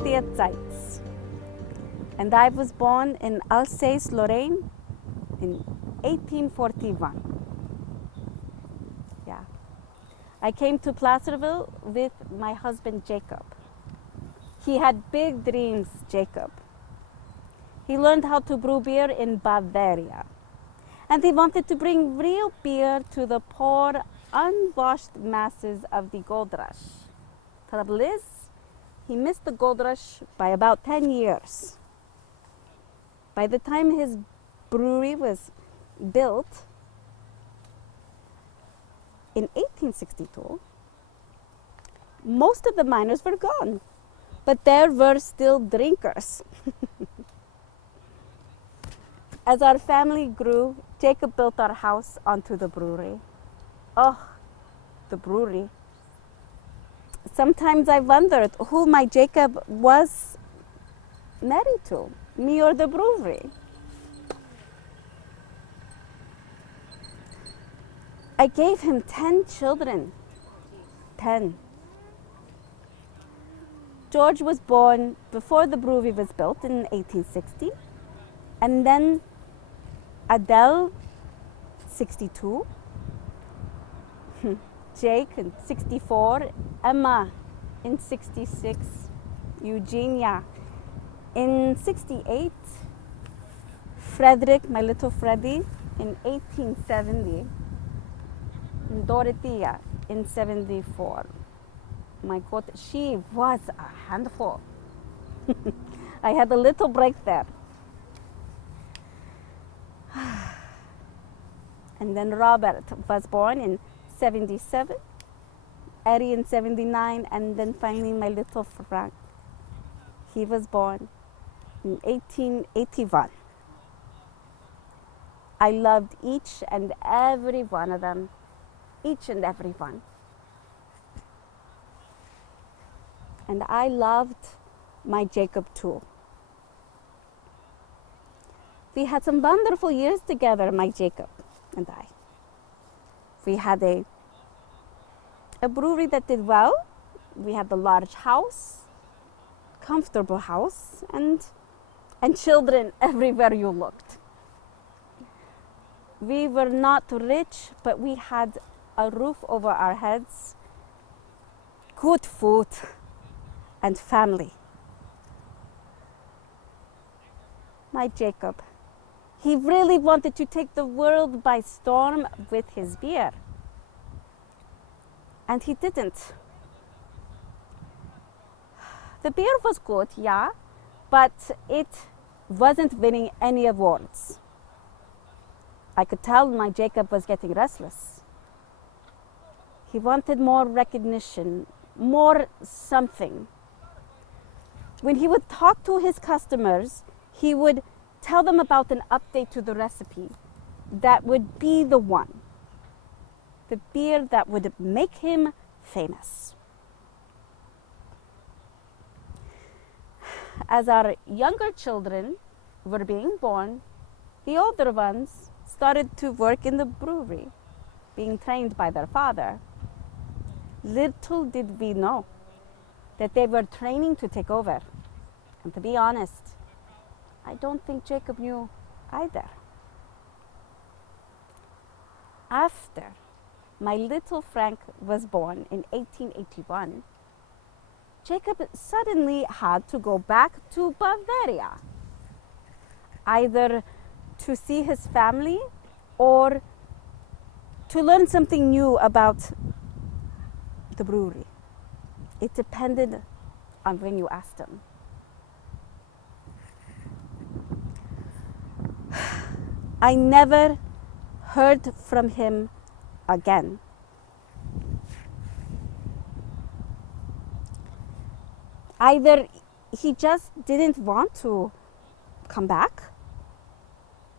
Dorothea Zeisz, and I was born in Alsace-Lorraine in 1841. Yeah. I came to Placerville with my husband Jacob. He had big dreams, Jacob. He learned how to brew beer in Bavaria. And he wanted to bring real beer to the poor, unwashed masses of the gold rush. Trouble is, he missed the gold rush by about 10 years. By the time his brewery was built in 1862, most of the miners were gone, but there were still drinkers. As our family grew, Jacob built our house onto the brewery. Oh, the brewery. Sometimes I wondered who my Jacob was married to, me or the brewery. I gave him 10 children. 10. George was born before the brewery was built in 1860, and then Adele, 62, Jake in 64, Emma in 66, Eugenia in 68, Frederick, my little Freddie, in 1870, and Dorothea in 74. My God, she was a handful. I had a little break there. And then Robert was born in 77, Eddie in 79, and then finally my little Frank. He was born in 1881. I loved each and every one of them, each and every one. And I loved my Jacob too. We had some wonderful years together, my Jacob and I. We had a brewery that did well. We had a large house, comfortable house, and children everywhere you looked. We were not rich, but we had a roof over our heads, good food, and family. My Jacob. He really wanted to take the world by storm with his beer. And he didn't. The beer was good, yeah, but it wasn't winning any awards. I could tell my Jacob was getting restless. He wanted more recognition, more something. When he would talk to his customers, he would tell them about an update to the recipe that would be the one, the beer that would make him famous. As our younger children were being born, the older ones started to work in the brewery, being trained by their father. Little did we know that they were training to take over. And to be honest, I don't think Jacob knew either. After my little Frank was born in 1881, Jacob suddenly had to go back to Bavaria, either to see his family or to learn something new about the brewery. It depended on when you asked him. I never heard from him again. Either he just didn't want to come back,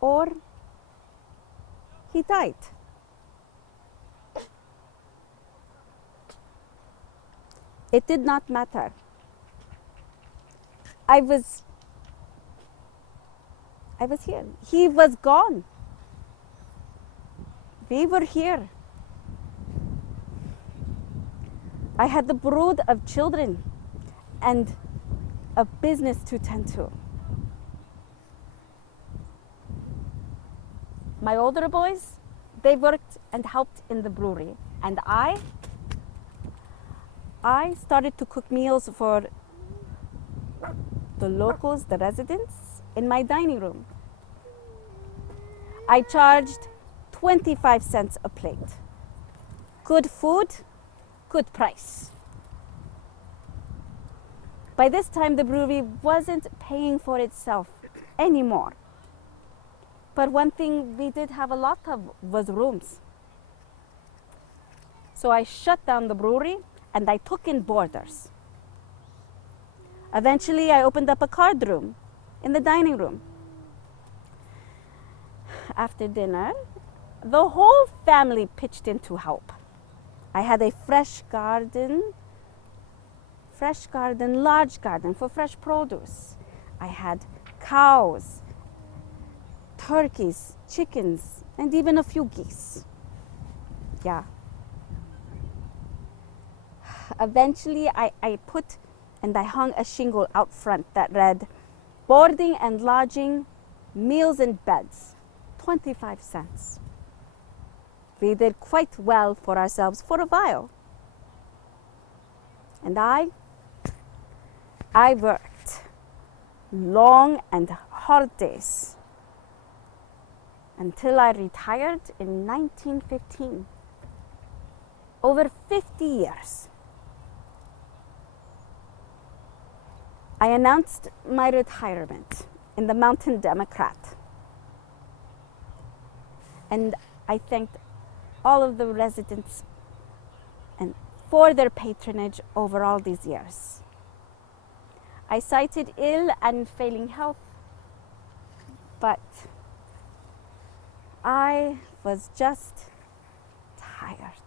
or he died. It did not matter. I was here. He was gone. We were here. I had the brood of children, and a business to tend to. My older boys, they worked and helped in the brewery, and I started to cook meals for the locals, the residents, in my dining room. I charged 25 cents a plate. Good food, good price. By this time, the brewery wasn't paying for itself anymore. But one thing we did have a lot of was rooms. So I shut down the brewery and I took in boarders. Eventually, I opened up a card room in the dining room. After dinner, the whole family pitched in to help. I had a fresh garden, large garden for fresh produce. I had cows, turkeys, chickens, and even a few geese. Yeah. Eventually, I put and I hung a shingle out front that read, boarding and lodging, meals and beds, 25 cents. We did quite well for ourselves for a while. And I worked long and hard days until I retired in 1915. Over 50 years. I announced my retirement in the Mountain Democrat. And I thanked all of the residents and for their patronage over all these years. I cited ill and failing health, but I was just tired.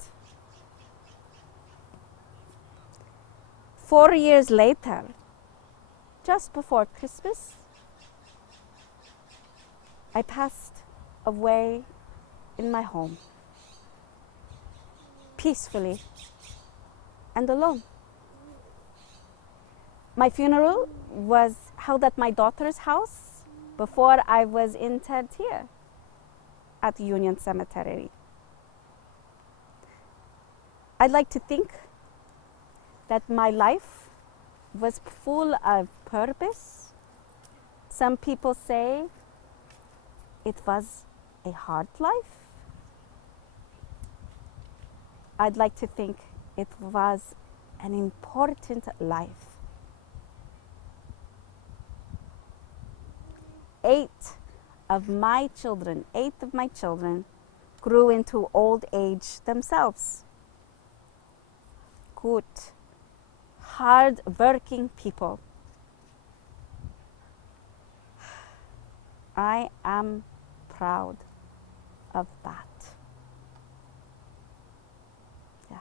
4 years later, just before Christmas, I passed away in my home, peacefully and alone. My funeral was held at my daughter's house before I was interred here at Union Cemetery. I'd like to think that my life was full of purpose. Some people say it was a hard life. I'd like to think it was an important life. 8 of my children grew into old age themselves. Good, hard-working people. I am proud of that. Yeah.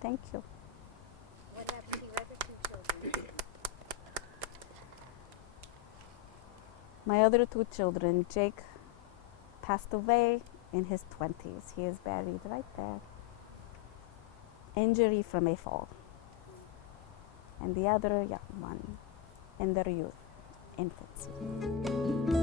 Thank you. What happened to your other 2 children? My other 2 children, Jake passed away in his 20s. He is buried right there. Injury from a fall. And the other young one in their youth, infancy.